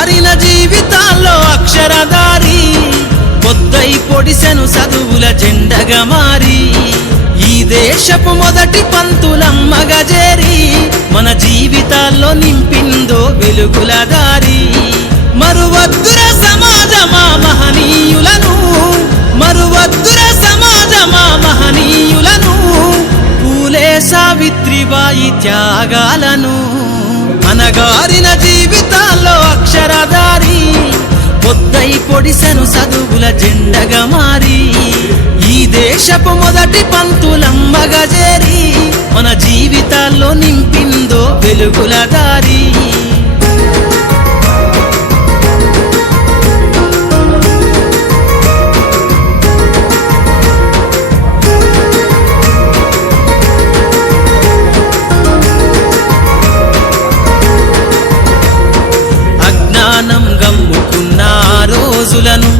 అనగారిన జీవితాల్లో అక్షరధారి పొద్దై పొడిసెను చదువుల జెండగా మారి ఈ దేశపు మొదటి పంతులమ్మగా చేరి మన జీవితాల్లో నింపిందో వెలుగుల దారి మరువద్దుర సమాజమా మహనీయులను మరువద్దుర సమాజమా మహనీయులను పూలే సావిత్రిబాయి త్యాగాలను అనగారిన జీవితాల్లో అక్షరధారి పొద్దై పొడిసెను చదువుల జెండగా మారి ఈ దేశపు మొదటి పంతులమ్మగా చేరి మన జీవితాల్లో నింపిందో వెలుగుల దారి అజ్ఞానం గమ్ముకున్న రోజులను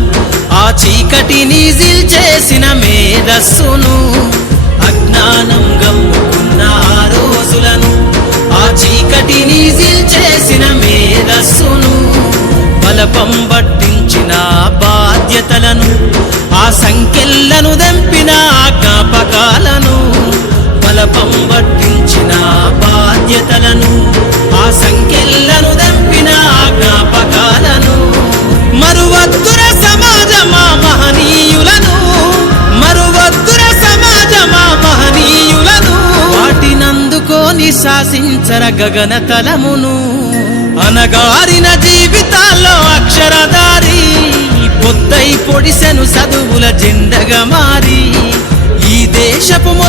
ఆ చీకటిని జిల్చేసిన మేధస్సును అజ్ఞానం గమ్ముకున్న రోజులను ఆ చీకటిని జిల్చేసిన మేధస్సును బలపం పట్టించిన బాధ్యతలను ఆ సంఖ్యలను దంపిన జ్ఞాపకాలను బలపం పట్టించిన బాధ్యతలను ఆ సంఖ్యలను దంపిన జ్ఞాపకాలను మరువద్దుర సమాజమా మహనీయులను మరువద్దుర సమాజమా మహనీయులను వాటినందుకోని శాసించర గగన తలమును అనగారిన జీవితాల్లో అక్షరధారి పొద్దై పొడిసెను చదువుల జెండగా మారి ఈ దేశపు మొదటి